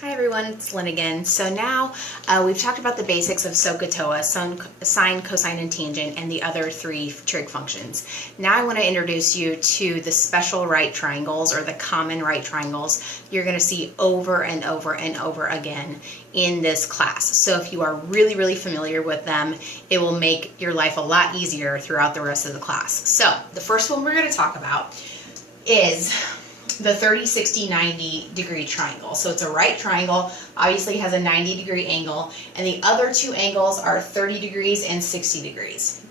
Hi everyone, it's Lynn again. So now we've talked about the basics of SOHCAHTOA, sine, cosine, and tangent, and the other three trig functions. Now I want to introduce you to the special right triangles, or the common right triangles you're going to see over and over and over again in this class. So if you are really familiar with them, it will make your life a lot easier throughout the rest of the class. So the first one we're going to talk about is the 30, 60, 90 degree triangle. So it's a right triangle, obviously has a 90-degree angle, and the other two angles are 30 degrees and 60 degrees.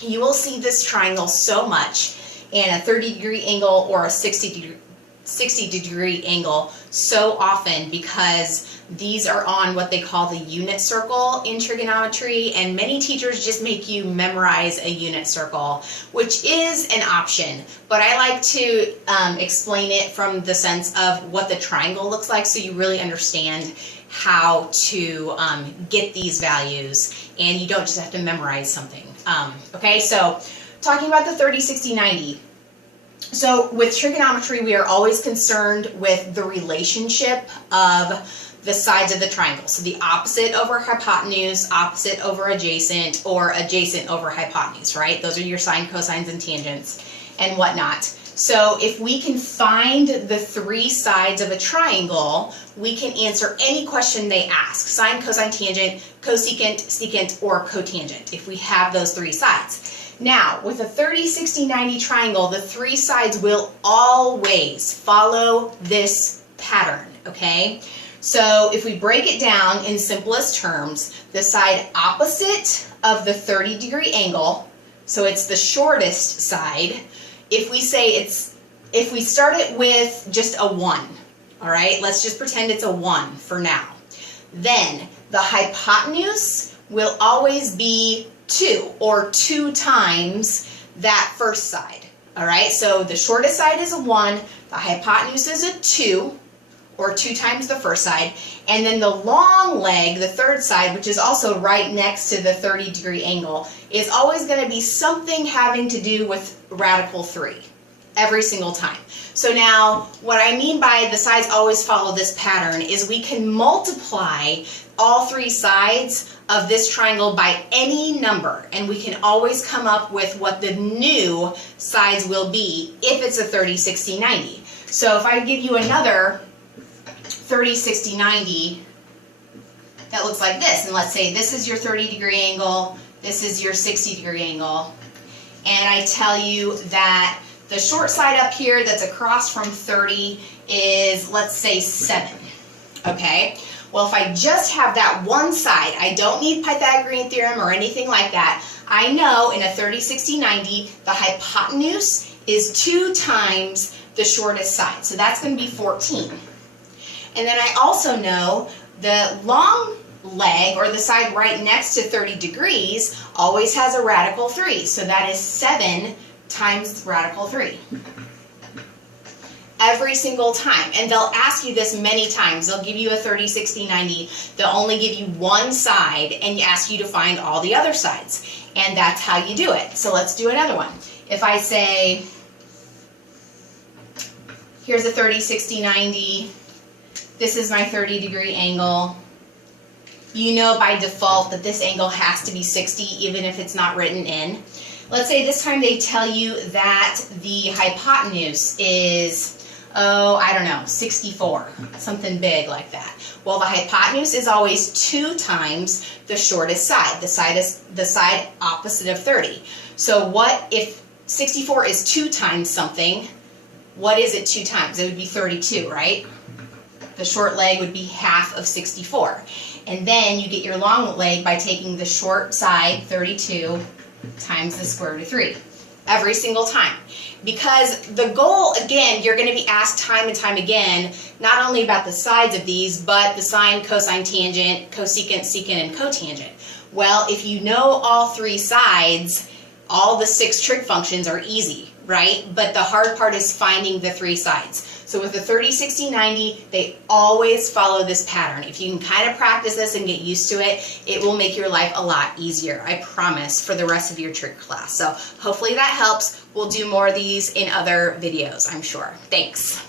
You will see this triangle so much in a 30-degree angle or a 60-degree angle so often because these are on what they call the unit circle in trigonometry, and many teachers just make you memorize a unit circle, which is an option, but I like to explain it from the sense of what the triangle looks like so you really understand how to get these values and you don't just have to memorize something. Okay, so talking about the 30, 60, 90. So with trigonometry, we are always concerned with the relationship of the sides of the triangle. So the opposite over hypotenuse, opposite over adjacent, or adjacent over hypotenuse, right? Those are your sine, cosines, and tangents and whatnot. So if we can find the three sides of a triangle, we can answer any question they ask: sine, cosine, tangent, cosecant, secant, or cotangent, if we have those three sides. Now, with a 30, 60, 90 triangle, the three sides will always follow this pattern, okay? So if we break it down in simplest terms, the side opposite of the 30-degree angle, so it's the shortest side, if we start it with just a 1, all right? Let's just pretend it's a 1 for now. Then the hypotenuse will always be 2, or 2 times that first side, all right? So the shortest side is a 1, the hypotenuse is a 2, or 2 times the first side, and then the long leg, the third side, which is also right next to the 30-degree angle, is always going to be something having to do with radical 3 every single time. So now, what I mean by the sides always follow this pattern is we can multiply all three sides of this triangle by any number, and we can always come up with what the new sides will be if it's a 30, 60, 90. So if I give you another 30, 60, 90 that looks like this, and let's say this is your 30-degree angle, this is your 60-degree angle, and I tell you that the short side up here that's across from 30 is, let's say, 7, okay? Well, if I just have that one side, I don't need Pythagorean theorem or anything like that. I know in a 30, 60, 90, the hypotenuse is 2 times the shortest side, so that's going to be 14. And then I also know the long leg, or the side right next to 30 degrees, always has a radical 3. So that is 7 times radical 3. Every single time. And they'll ask you this many times. They'll give you a 30, 60, 90. They'll only give you one side and ask you to find all the other sides. And that's how you do it. So let's do another one. If I say, here's a 30, 60, 90. This is my 30-degree angle. You know by default that this angle has to be 60 even if it's not written in. Let's say this time they tell you that the hypotenuse is, I don't know, 64, something big like that. Well, the hypotenuse is always 2 times the shortest side. The side opposite of 30. So what if 64 is 2 times something? What is it 2 times? It would be 32, right? The short leg would be half of 64. And then you get your long leg by taking the short side, 32, times the square root of 3. Every single time. Because the goal, again, you're going to be asked time and time again, not only about the sides of these, but the sine, cosine, tangent, cosecant, secant, and cotangent. Well, if you know all three sides, all the 6 trig functions are easy, right? But the hard part is finding the 3 sides. So with the 30, 60, 90, they always follow this pattern. If you can kind of practice this and get used to it, it will make your life a lot easier, I promise, for the rest of your trig class. So hopefully that helps. We'll do more of these in other videos, I'm sure. Thanks.